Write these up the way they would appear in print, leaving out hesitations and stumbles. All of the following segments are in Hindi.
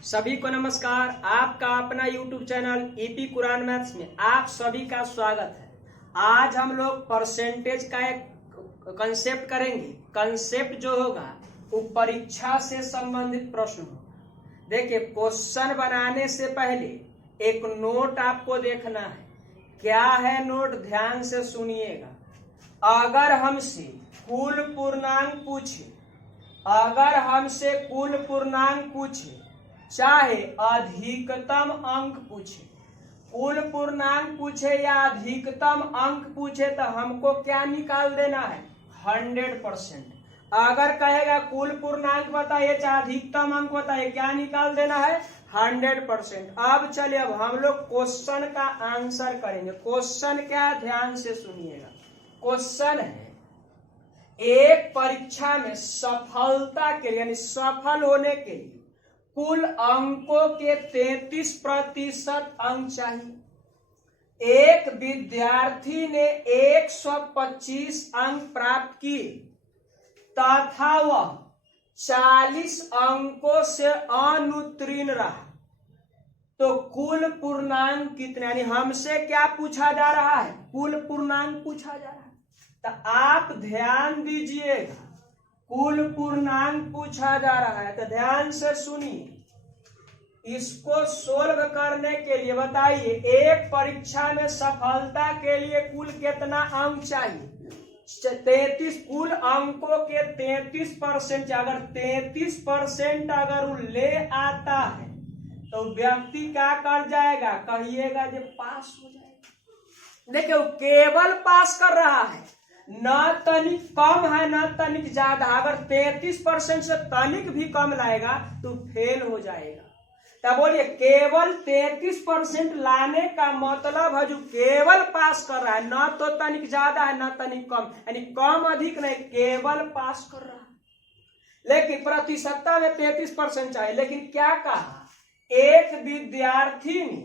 सभी को नमस्कार। आपका अपना YouTube channel EP Quran maths में आप सभी का स्वागत है। आज हम लोग परसेंटेज का एक कंसेप्ट करेंगे। कंसेप्ट जो होगा वो परीक्षा से संबंधित प्रश्न होगा। देखिए, क्वेश्चन बनाने से पहले एक नोट आपको देखना है। क्या है नोट, ध्यान से सुनिएगा। अगर हमसे कुल पूर्णांक पूछे चाहे अधिकतम अंक पूछे, कुल पूर्णांक पूछे या अधिकतम अंक पूछे, तो हमको क्या निकाल देना है? 100%। अगर कहेगा कुल पूर्णांक बताइए चाहे अधिकतम अंक बताइए, क्या निकाल देना है? 100%। अब चलिए, अब हम लोग क्वेश्चन का आंसर करेंगे। क्वेश्चन क्या, ध्यान से सुनिएगा। क्वेश्चन है, एक परीक्षा में सफलता के लिए यानी सफल होने के लिए कुल अंकों के 33% अंक चाहिए। एक विद्यार्थी ने 125 अंक प्राप्त किए तथा वह 40 अंकों से अनुत्तीर्ण रहा, तो कुल पूर्णांक कितने? यानी हमसे क्या पूछा जा रहा है? कुल पूर्णांक पूछा जा रहा है। तो आप ध्यान दीजिएगा, कुल पूर्णांक पूछा जा रहा है, तो ध्यान से सुनिए। इसको सोल्व करने के लिए बताइए, एक परीक्षा में सफलता के लिए कुल कितना अंक चाहिए? 33। कुल अंकों के 33%। अगर 33% अगर वो ले आता है तो व्यक्ति क्या कर जाएगा? कहिएगा जो पास हो जाएगा। देखिए, वो केवल पास कर रहा है, न तनिक कम है न तनिक ज्यादा। अगर 33% से तनिक भी कम लाएगा तो फेल हो जाएगा। तब बोलिए, केवल 33% लाने का मतलब है जो केवल पास कर रहा है, न तो तनिक ज्यादा है न तनिक कम, यानी कम अधिक नहीं, केवल पास कर रहा है। लेकिन प्रतिशतता में 33% चाहिए। लेकिन क्या कहा? एक विद्यार्थी ने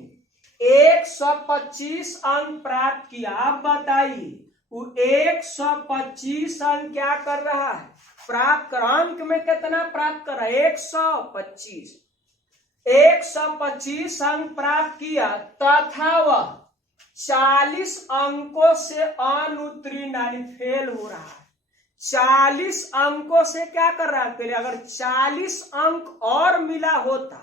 125 अंक प्राप्त किया। आप बताइए, वो 125 अंक क्या कर रहा है? प्राप्त कर। अंक में कितना प्राप्त कर रहा है? 125। 125 अंक प्राप्त किया तथा वह 40 अंकों से अनुत्तीर्ण यानी फेल हो रहा है। 40 अंकों से क्या कर रहा है? पहले अगर 40 अंक और मिला होता,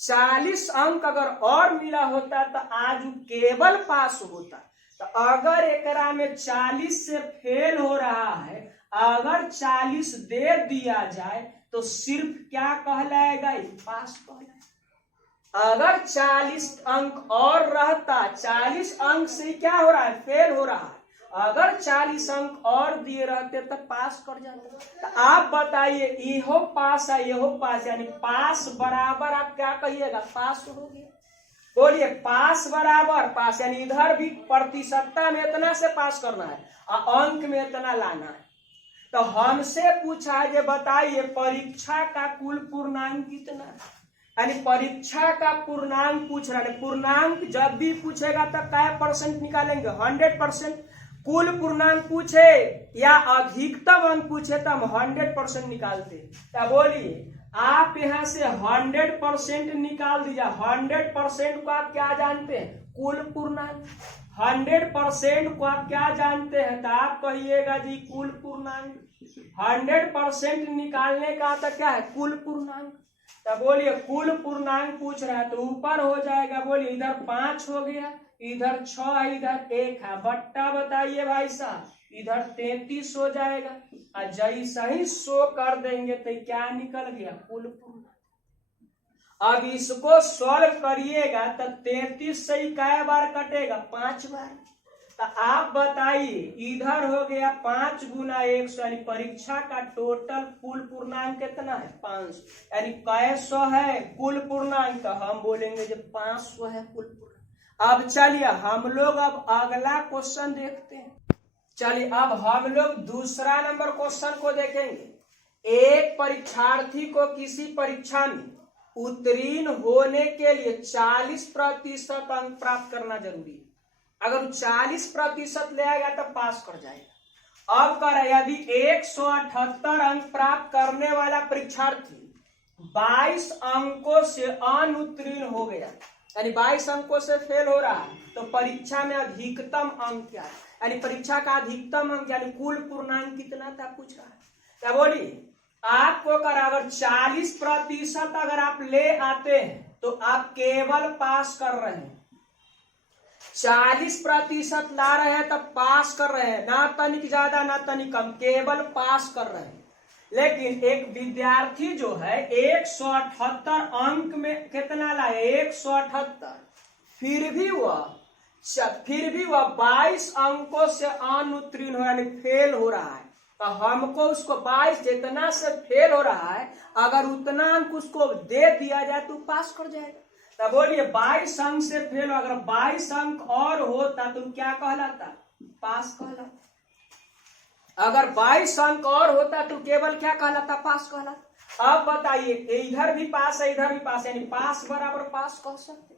40 अंक अगर और मिला होता तो आज केवल पास होता। तो अगर एकरा में 40 से फेल हो रहा है, अगर 40 दे दिया जाए तो सिर्फ क्या कहलाएगा? पास कहलाएगा। अगर 40 अंक और रहता, 40 अंक से क्या हो रहा है? फेल हो रहा है। अगर 40 अंक और दिए रहते तो पास कर जाते। तो आप बताइए, इहो पास है इहो पास, यानी पास बराबर आप क्या कहिएगा? पास हो गया। बोलिए, पास बराबर पास, यानी इधर भी प्रतिशतता में इतना से पास करना है और अंक में इतना लाना है। तो हमसे पूछा है, ये बताइए परीक्षा का कुल पूर्णांक कितना है? यानी परीक्षा का पूर्णांक पूछ रहा है। पूर्णांक जब भी पूछेगा तब क्या % निकालेंगे? 100%। कुल पूर्णांक पूछे या अधिकतम अंक पूछे तो हम 100% निकालते। तो बोलिए, आप यहां से 100% निकाल दीजिए। 100% को आप क्या जानते हैं? कुल पूर्णांक। 100% को आप क्या जानते हैं? तो आप कहिएगा जी कुल पूर्णांक। 100% निकालने का तो क्या है? कुल पूर्णांक। तो बोलिए, कुल पूर्णांक पूछ रहा है तो ऊपर हो जाएगा। बोलिए, इधर 5 हो गया, इधर 6 है, इधर 1 है, बट्टा बताइए भाई साहब, इधर 33 हो जाएगा। और जैसा ही शो कर देंगे तो क्या निकल गया? कुल पूर्णांक। अब इसको सॉल्व करिएगा तो 33 से ही कै बार कटेगा? 5 बार। तो आप बताइए, इधर हो गया 5 गुना 100, यानी परीक्षा का टोटल कुल पूर्णांक कितना है? 500। यानी कै 100 है कुल पूर्णांक? तो हम बोलेंगे जो 500 है कुल पूर्णांक। अब चलिए हम लोग अब अगला क्वेश्चन देखते हैं। चलिए, अब हम लोग दूसरा नंबर क्वेश्चन को देखेंगे। एक परीक्षार्थी को किसी परीक्षा में उत्तीर्ण होने के लिए 40% अंक प्राप्त करना जरूरी है। अगर 40% ले आएगा तो पास कर जाएगा। अब कर, यदि 178 अंक प्राप्त करने वाला परीक्षार्थी 22 अंकों से अनुत्तीर्ण हो गया, यानी 22 अंकों से फेल हो रहा है, तो परीक्षा में अधिकतम अंक क्या है, यानी परीक्षा का अधिकतम अंक यानी कुल पूर्णांक कितना था पूछ रहा है। क्या बोलिए, आपको अगर 40% अगर आप ले आते हैं तो आप केवल पास कर रहे हैं, 40% ला रहे हैं तब पास कर रहे हैं, ना तनिक ज्यादा ना तनिक कम, केवल पास कर रहे हैं। लेकिन एक विद्यार्थी जो है 178 अंक में कितना लाए, 178, फिर भी वह 22 अंकों से अनुत्तीर्ण हो यानी फेल हो रहा है। तो हमको उसको 22 जितना से फेल हो रहा है अगर उतना अंक उसको दे दिया जाए तो पास कर जाएगा। तो बोलिए 22 अंक से फेल हो, अगर 22 अंक और होता तो क्या कहलाता, पास कहलाता। अगर 22 अंक और होता तो केवल क्या कहलाता, पास कहलाता। अब बताइए इधर भी पास है इधर भी पास, यानी पास बराबर पास कह सकते।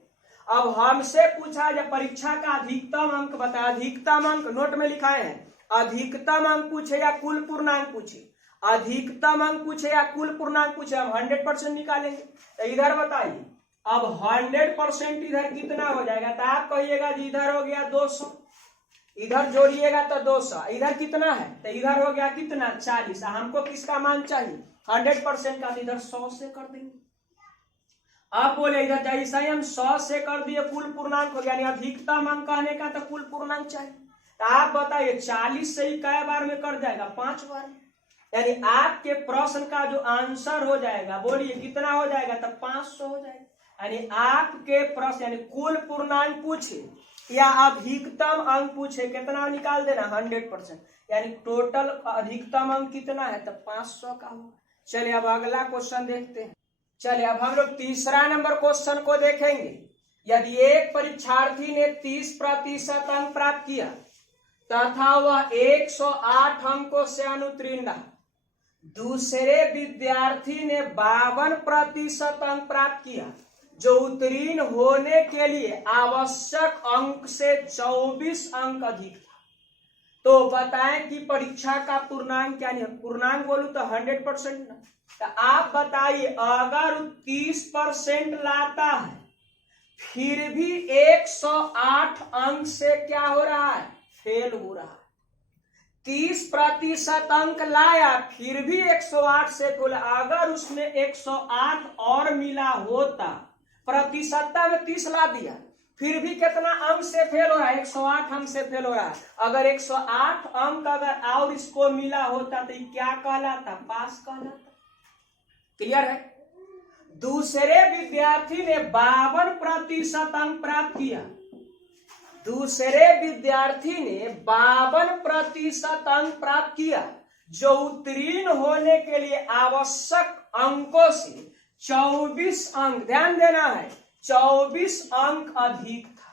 अब हमसे पूछा जाए परीक्षा का अधिकतम अंक बताया, अधिकतम अंक नोट में लिखाए हैं, अधिकतम अंक पूछे या कुल पूर्णांक पूछे, अधिकतम अंक पूछे या कुल पूर्णांक पूछे, हम 100% निकालेंगे। तो इधर बताइए अब 100% इधर कितना हो जाएगा, तो आप कहिएगा जी इधर हो गया 200, इधर जोड़िएगा तो 200, इधर कितना है तो इधर हो गया कितना 40। हमको किसका मान चाहिए 100% का, इधर 100 से कर देंगे। अब बोले इधर जैसा ही हम 100 से कर दिए कुल पूर्णांक हो गया, यानी अधिकतम अंक कहने का तो कुल पूर्णांक चाहिए। तो आप बताइए 40 से ही कै बार में कर जाएगा, 5 बार, यानी आपके प्रश्न का जो आंसर हो जाएगा बोलिए कितना हो जाएगा, तो 500 हो जाएगा। यानी आपके प्रश्न यानी कुल पूर्णांक पूछे या अधिकतम अंक पूछे कितना निकाल देना 100%, यानी टोटल अधिकतम अंक कितना है तो 500 का होगा। चलिए अब अगला क्वेश्चन देखते हैं। चलिए अब हम लोग तीसरा नंबर क्वेश्चन को देखेंगे। यदि एक परीक्षार्थी ने 30% अंक प्राप्त किया तथा वह 108 अंकों से अनुत्तीर्ण रहा, दूसरे विद्यार्थी ने 52% अंक प्राप्त किया जो उत्तीर्ण होने के लिए आवश्यक अंक से 24 अंक अधिक था, तो बताएं कि परीक्षा का पूर्णांक क्या है। पूर्णांक बोलूं तो 100% ना, तो आप बताइए अगर 30% लाता है फिर भी 108 अंक से क्या हो रहा है, फेल हो रहा है। 30% अंक लाया फिर भी 108 से फेल, अगर उसमें 108 और मिला होता, प्रतिशतता में 30 ला दिया फिर भी कितना अंक से फेल हो रहा है, 108 अंक से फेल हो रहा है। अगर 108 अंक अगर और इसको मिला होता तो क्या कहलाता, पास कहलाता। क्लियर है। दूसरे विद्यार्थी ने 52% अंक प्राप्त किया, दूसरे विद्यार्थी ने 52% अंक प्राप्त किया जो उत्तीर्ण होने के लिए आवश्यक अंकों से 24 अंक, ध्यान देना है 24 अंक अधिक था,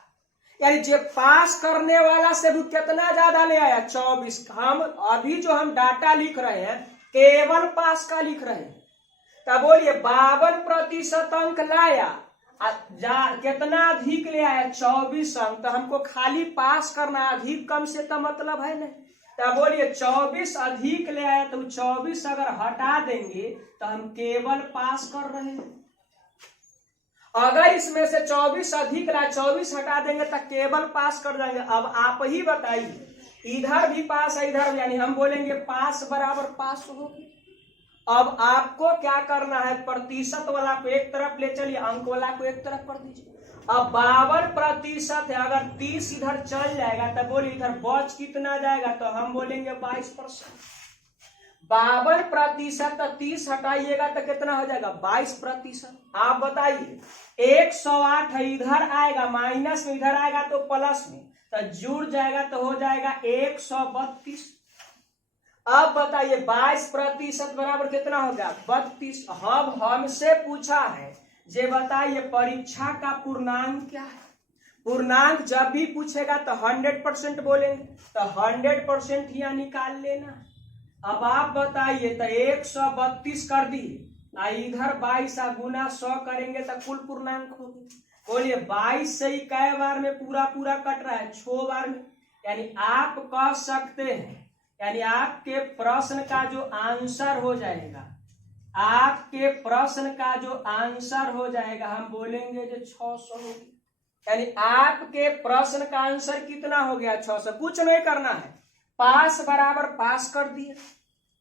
यानी जो पास करने वाला से भी कितना ज्यादा ले आया 24। हम अभी जो हम डाटा लिख रहे हैं केवल पास का लिख रहे हैं। तब बोलिए 52% अंक लाया, कितना अधिक ले आया 24 अंक, तो हमको खाली पास करना, अधिक कम से तो मतलब है नहीं। तब बोलिए 24 अधिक ले आया तो 24 अगर हटा देंगे तो हम केवल पास कर रहे हैं। अगर इसमें से 24 अधिक लाए 24 हटा देंगे तो केवल पास कर जाएंगे। अब आप ही बताइए, इधर भी पास है इधर भी, यानी हम बोलेंगे पास बराबर पास होगी। अब आपको क्या करना है, प्रतिशत वाला को एक तरफ ले चलिए, अंक वाला को एक तरफ कर दीजिए। अब 52% है, अगर 30 इधर चल जाएगा तो बोलिए इधर बच कितना जाएगा, तो हम बोलेंगे 22%। 52% तो 30 हटाइएगा तो कितना हो जाएगा 22%। आप बताइए 108 है, इधर आएगा माइनस में, इधर आएगा तो प्लस में, तो जुड़ जाएगा तो हो जाएगा 132। अब बताइए 22% बराबर कितना होगा 32। अब हमसे पूछा है जे बताइए परीक्षा का पूर्णांक क्या है। पूर्णांक जब भी पूछेगा तो 100% बोलेंगे, तो 100% ही निकाल लेना। अब आप बताइए तो 132 कर दिए, इधर 22 गुना 100 करेंगे तो कुल पूर्णांक होगी। बोलिए 22 से ही कै बार में पूरा पूरा कट रहा है, 6 बार में। यानी आप कह सकते हैं, यानी आपके प्रश्न का जो आंसर हो जाएगा आपके प्रश्न का जो आंसर हो जाएगा हम बोलेंगे जो 600 हो गया। यानी आपके प्रश्न का आंसर कितना हो गया 600। कुछ नहीं करना है, पास बराबर पास कर दिए,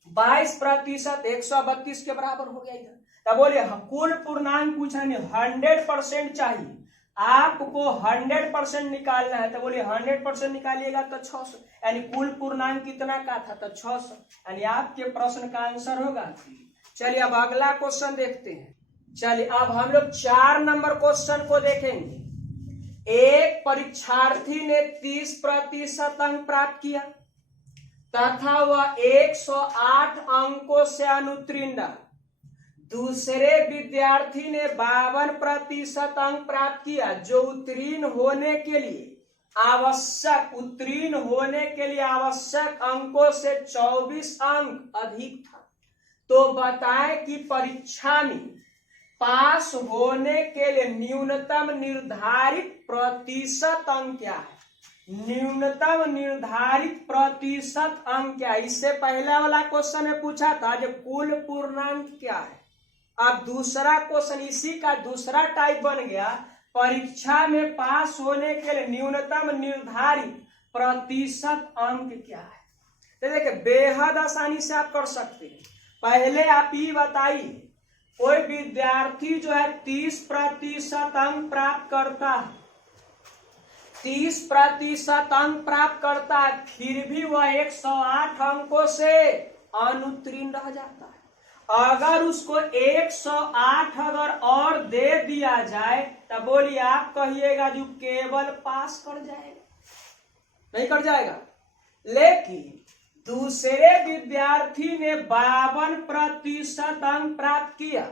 22% 132 के बराबर हो गया इधर। तब बोलिए कुल पूर्णांक पूछा नहीं, 100% चाहिए आपको, 100% निकालना है। तो बोलिए 100% निकालिएगा तो 600, यानी कुल पूर्णांक कितना का था तो 600, यानी आपके प्रश्न का आंसर होगा। चलिए अब अगला क्वेश्चन देखते हैं। चलिए अब हम लोग 4 नंबर क्वेश्चन को देखेंगे। एक परीक्षार्थी ने 30% अंक प्राप्त किया तथा वह 108 अंकों से अनुत्तीर्ण रहा। दूसरे विद्यार्थी ने 52% अंक प्राप्त किया जो उत्तीर्ण होने के लिए आवश्यक अंकों से 24 अंक अधिक था। तो बताएं कि परीक्षा में पास होने के लिए न्यूनतम निर्धारित प्रतिशत अंक क्या है। न्यूनतम निर्धारित प्रतिशत अंक क्या है। इससे पहला वाला क्वेश्चन में पूछा था जो कुल पूर्णांक क्या है। अब दूसरा क्वेश्चन इसी का दूसरा टाइप बन गया, परीक्षा में पास होने के लिए न्यूनतम निर्धारित प्रतिशत अंक क्या है। तो देखिए बेहद आसानी से आप कर सकते हैं। पहले आप ये बताइए, कोई विद्यार्थी जो है 30% अंक प्राप्त करता है, 30% अंक प्राप्त करता है, फिर भी वह 108 अंकों से अनुत्तीर्ण रह जाता है। अगर उसको 108 अगर और दे दिया जाए तब बोलिए आप कहिएगा जो केवल पास कर जाएगा, नहीं कर जाएगा। लेकिन दूसरे विद्यार्थी ने 52% अंक प्राप्त किया,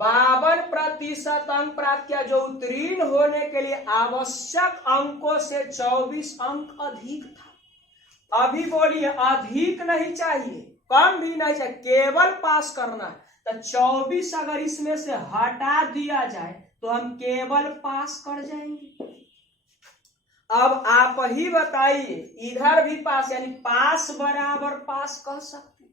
52% अंक प्राप्त किया जो उत्तीर्ण होने के लिए आवश्यक अंकों से 24 अंक अधिक था। अभी बोलिए अधिक नहीं चाहिए, कम भी नहीं चाहिए, केवल पास करना है। तो 24 अगर इसमें से हटा दिया जाए तो हम केवल पास कर जाएंगे। अब आप ही बताइए, इधर भी पास, यानी पास बराबर पास कह सकते हैं।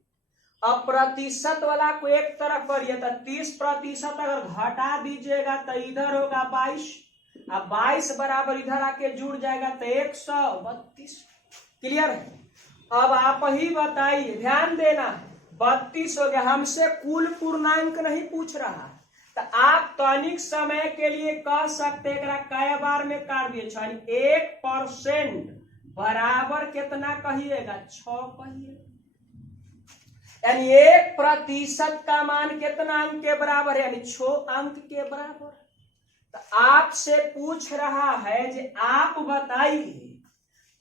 अब प्रतिशत वाला को एक तरफ करिए तो 30% अगर घटा दीजिएगा तो इधर होगा 22, अब 22 बराबर इधर आके जुड़ जाएगा तो 132। क्लियर है। अब आप ही बताइए, ध्यान देना, 32 हो गया। हमसे कुल पूर्णांक नहीं पूछ रहा, तो आप तनिक समय के लिए कह सकते हैं कई बार में काट दिए 1% बराबर कितना कहिएगा 6 कहिए, यानी 1% का मान कितना अंक के बराबर है, यानी 6 अंक के बराबर। तो आपसे पूछ रहा है कि आप बताइए,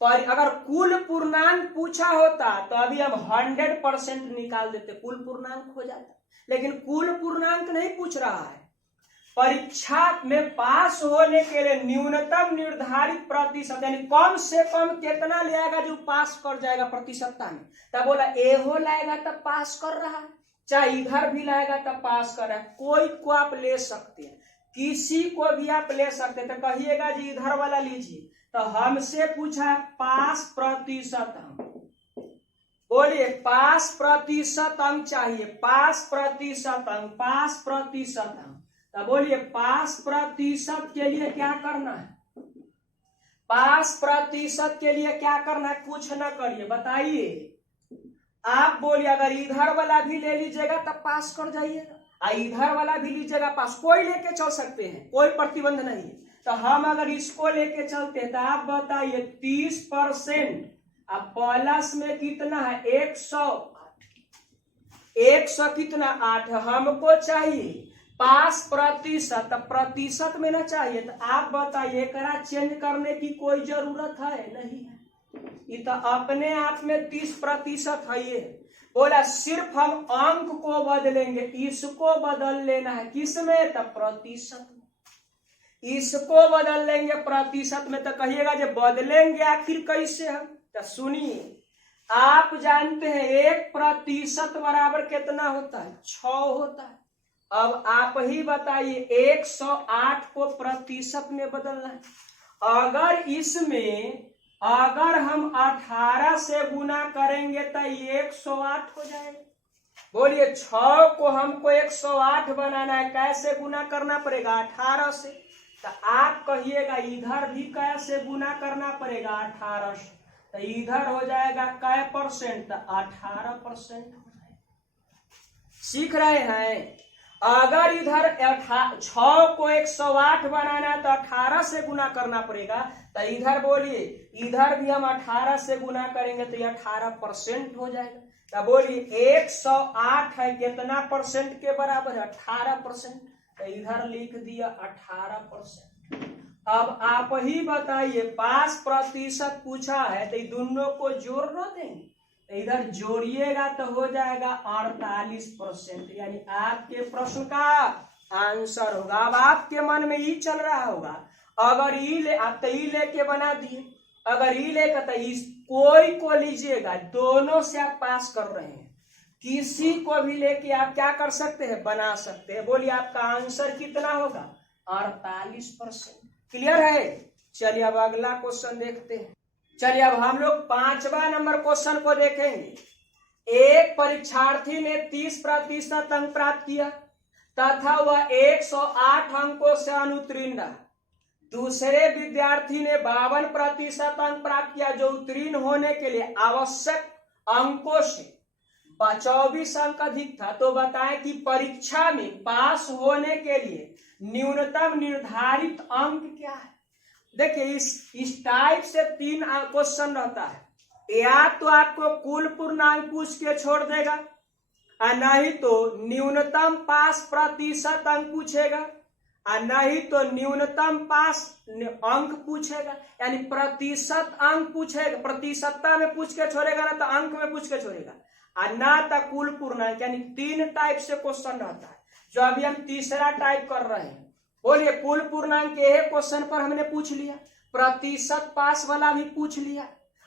पर अगर कुल पूर्णांक पूछा होता तो अभी हम 100% निकाल देते, कुल पूर्णांक हो जाता। लेकिन कुल पूर्णांक नहीं पूछ रहा है। परीक्षा में पास होने के लिए न्यूनतम निर्धारित प्रतिशत, यानी कम से कम कितना ले आएगा जो पास कर जाएगा प्रतिशतता में। तब बोला एहो लाएगा तब पास कर रहा है, चाहे इधर भी लाएगा तब पास कर रहा है। कोई को आप ले सकते हैं, किसी को भी आप ले सकते हैं। तो कहिएगा जी इधर वाला लीजिए, तो हमसे पूछा 5% अंक, बोलिए 5% अंक चाहिए, 5% अंक, 5% अंक। तो बोलिए 5% के लिए क्या करना है, 5% के लिए क्या करना है, कुछ ना करिए, बताइए आप। बोलिए अगर इधर वाला भी ले लीजिएगा तब पास कर जाइएगा, इधर वाला भी लीजिएगा पास, कोई लेके चल सकते हैं, कोई प्रतिबंध नहीं है। तो हम अगर इसको लेके चलते हैं तो आप बताइए 30%, अब प्लस में कितना है 100 कितना 8, हमको चाहिए 5%, प्रतिशत में ना चाहिए। तो आप बताइए एकरा चेंज करने की कोई जरूरत है नहीं है, ये तो अपने आप में 30% है। ये बोला सिर्फ हम अंक को बदलेंगे, इसको बदल लेना है किसमें, तो प्रतिशत में, इसको बदल लेंगे प्रतिशत में। तो कहिएगा जब बदलेंगे आखिर कैसे हम, तो सुनिए, आप जानते हैं 1% बराबर कितना होता है 6 होता है। अब आप ही बताइए 108 को प्रतिशत में बदलना है। अगर इसमें अगर हम 18 से गुना करेंगे तो 108 हो जाएगा, बोलिए 6 को हमको 108 बनाना है, कैसे गुना करना पड़ेगा? 18 से। तो आप कहिएगा इधर भी कैसे गुना करना पड़ेगा? 18 से। तो इधर हो जाएगा कै परसेंट? 18% हो जाएगा। सीख रहे हैं? अगर इधर 6 को 108 बनाना है तो 18 से गुना करना पड़ेगा। तो इधर बोलिए, इधर भी हम 18 से गुना करेंगे तो ये 18% हो जाएगा। तो बोलिए 108 है कितना परसेंट के बराबर है? 18%। तो इधर लिख दिया 18%। अब आप ही बताइए, 5% पूछा है तो दोनों को जोड़ न देंगे? तो इधर जोड़िएगा तो हो जाएगा 48%। यानी आपके प्रश्न का आंसर होगा। अब आपके मन में ये चल रहा होगा, अगर ई ले आप तो ई लेके बना दिए, अगर ई लेकर तो इस कोई को लीजिएगा, दोनों से आप पास कर रहे हैं, किसी को भी लेके आप क्या कर सकते हैं? बना सकते हैं। बोलिए आपका आंसर कितना होगा? 48%। क्लियर है? चलिए अब अगला क्वेश्चन देखते हैं। चलिए अब हम लोग 5वां नंबर क्वेश्चन को देखेंगे। एक परीक्षार्थी ने 30% अंक प्राप्त किया तथा वह 108 अंकों से अनुत्तीर्ण रहा। दूसरे विद्यार्थी ने 52% अंक प्राप्त किया, जो उत्तीर्ण होने के लिए आवश्यक अंकों से 24 अंक अधिक था। तो बताएं कि परीक्षा में पास होने के लिए न्यूनतम निर्धारित अंक क्या है? देखिए इस टाइप से 3 क्वेश्चन रहता है। या तो आपको कुल पूर्णांक पूछ के छोड़ देगा, और नहीं तो न्यूनतम पास प्रतिशत अंक पूछेगा, और नहीं तो न्यूनतम पास अंक पूछेगा। यानी प्रतिशत अंक पूछेगा, प्रतिशतता में पूछ के छोड़ेगा, ना तो अंक में पूछ के छोड़ेगा, और ना तो कुल पूर्णांक। यानी 3 टाइप से क्वेश्चन रहता है, जो अभी हम तीसरा टाइप कर रहे हैं। बोलिए कुल पूर्णांक एक क्वेश्चन पर हमने पूछ लिया, प्रतिशत पास वाला भी पूछ लिया।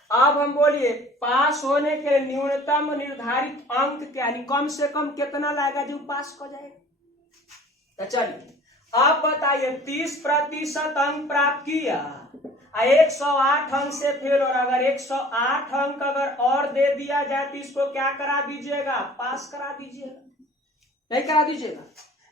अब हम बोलिए पास होने के लिए न्यूनतम निर्धारित अंक क्या, यानी कम से कम कितना लाएगा जो पास हो जाएगा। तो चलिए आप बताइए, 30% अंक प्राप्त किया, 108 अंक से फेल, और अगर 108 अंक अगर और दे दिया जाए तो इसको क्या करा दीजिएगा? पास करा दीजिएगा, नहीं करा दीजिएगा।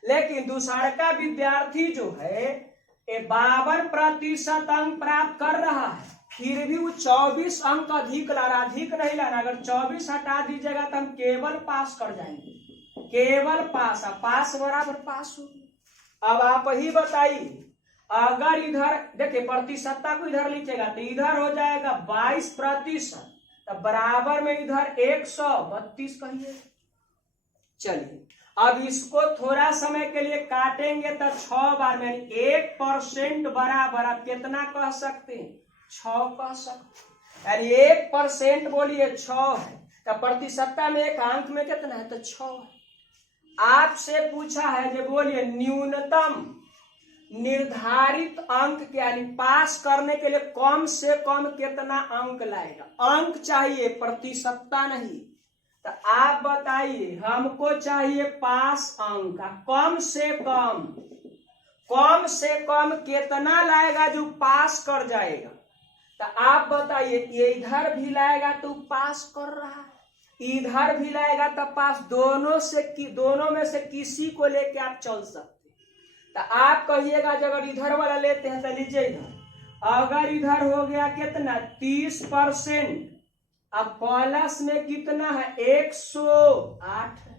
लेकिन दूसरा का विद्यार्थी जो है 52% अंक प्राप्त कर रहा है, फिर भी वो 24 अंक अधिक ला रहा, अधिक नहीं ला रहा। अगर 24 हटा दीजिएगा तो हम केवल पास कर जाएंगे, केवल पास। पास बराबर पास होगी। अब आप ही बताइए, अगर इधर देखिए प्रतिशतता को इधर लिखेगा तो इधर हो जाएगा 22%, तो बराबर में इधर 132 कहिए। चलिए अब इसको थोड़ा समय के लिए काटेंगे तो 6 बार में 1% बराबर आप कितना कह सकते हैं? 6 कह सकते। यानी 1% बोलिए 6 है, तो प्रतिशतता में एक अंक में कितना है? तो 6 है। आपसे पूछा है जो बोलिए न्यूनतम निर्धारित अंक क्या, यानी पास करने के लिए कम से कम कितना अंक लाएगा? अंक चाहिए, प्रतिशतता नहीं। तो आप बताइए, हमको चाहिए पास अंक, कम से कम कितना लाएगा जो पास कर जाएगा? तो आप बताइए, ये इधर भी लाएगा तो पास कर रहा है, इधर भी लाएगा तो पास, दोनों में से किसी को लेके आप चल सकते। तो आप कहिएगा जब अगर इधर वाला लेते हैं तो लीजिए इधर। अगर इधर हो गया कितना? 30%, अब प्लस में कितना है? 108 है।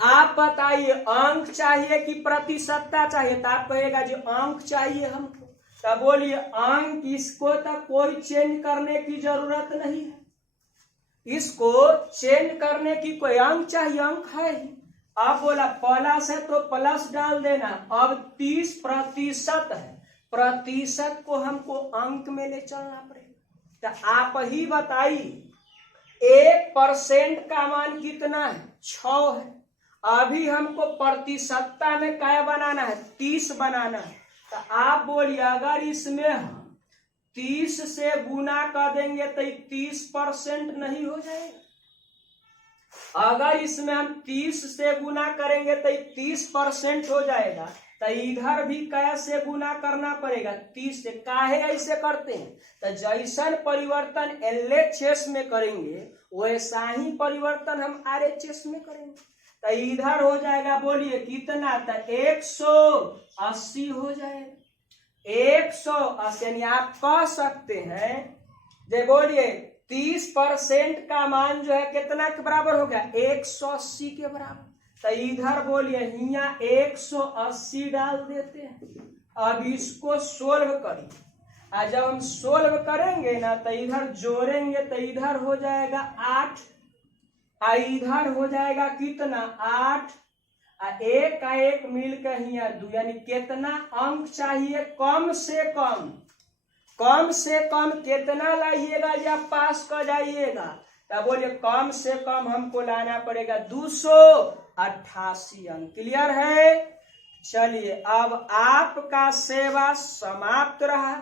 आप बताइए अंक चाहिए कि प्रतिशतता चाहिए? तो आप कहिएगा जो अंक चाहिए हमको। तो बोलिए अंक, इसको तो कोई चेंज करने की जरूरत नहीं है, इसको चेंज करने की कोई अंक चाहिए? अंक है। अब बोला प्लस है तो प्लस डाल देना। अब 30% है, प्रतिशत को हमको अंक में ले चलना पड़ेगा। तो आप ही बताइए 1% का मान कितना है? 6 है। अभी हमको प्रतिशतता में क्या बनाना है? 30 बनाना है। तो आप बोलिए अगर इसमें हम 30 से गुना कर देंगे तो 30% नहीं हो जाएगा? अगर इसमें हम 30 से गुना करेंगे तो 30% हो जाएगा। तो इधर भी कैसे गुना करना पड़ेगा 30 से। काहे ऐसे करते हैं? तो जैसन परिवर्तन LHS में करेंगे वैसा ही परिवर्तन हम RHS में करेंगे। तो इधर हो जाएगा, बोलिए कितना? तो 180 हो जाएगा। 180 यानी आप कह सकते हैं, जे बोलिए 30% का मान जो है कितना के बराबर हो गया? 180 के बराबर। तो इधर बोलिए यहाँ 180 डाल देते हैं। अब इसको सोल्व करिए, और जब हम सोल्व करेंगे ना तो इधर जोड़ेंगे तो इधर हो जाएगा 8, और इधर हो जाएगा कितना? 8, और एक का एक मिलकर यहाँ 2, यानी कितना अंक चाहिए? कम से कम कितना लाइएगा जब पास कर जाइएगा? तब बोलिए कम से कम हमको लाना पड़ेगा 288 अंक। क्लियर है? चलिए, अब आपका सेवा समाप्त रहा।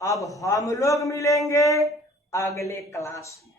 अब हम लोग मिलेंगे अगले क्लास में।